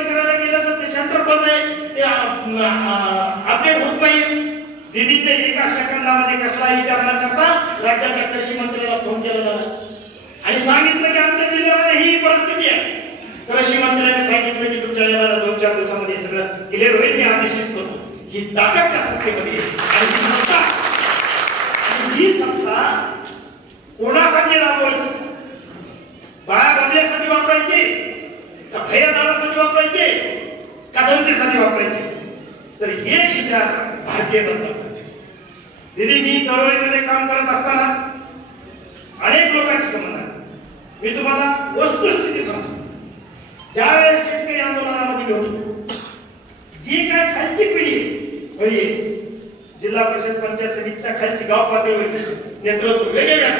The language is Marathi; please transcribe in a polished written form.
केवायसी करायला गेलं तर ते सेंटर बंद आहे, ते अपडेट होत नाही. दिदीने एका सेकंदामध्ये कसला विचार न करता राज्याच्या कृषी मंत्र्याला फोन केला आणि सांगितलं की आमच्या जिल्ह्यामध्ये ही परिस्थिती आहे. कृषी मंत्र्याने सांगितलं की तुमच्या जिल्ह्याला 2-4 दिवसामध्ये सगळं क्लिअर होईल, मी आदेशित करतो. ही ताकद त्या सत्तेमध्ये आणि ही सत्ता कोणासाठी राबवायची? बाळा बाबल्यासाठी वापरायची का भैया दादासाठी वापरायचे का जनतेसाठी वापरायचे? तर हे विचार भारतीय जनता पार्टीचे. दिदी मी चळवळीमध्ये काम करत असताना अनेक लोकांची संबंध आहे. मी तुम्हाला वस्तुस्थिती सांगतो. ज्यावेळेस शेतकरी आंदोलनामध्ये होतो, जी काय खालची पिढी जिल्हा परिषद पंचायत समितीच्या खालची गाव पातळीवर नेतृत्व वेगवेगळ्या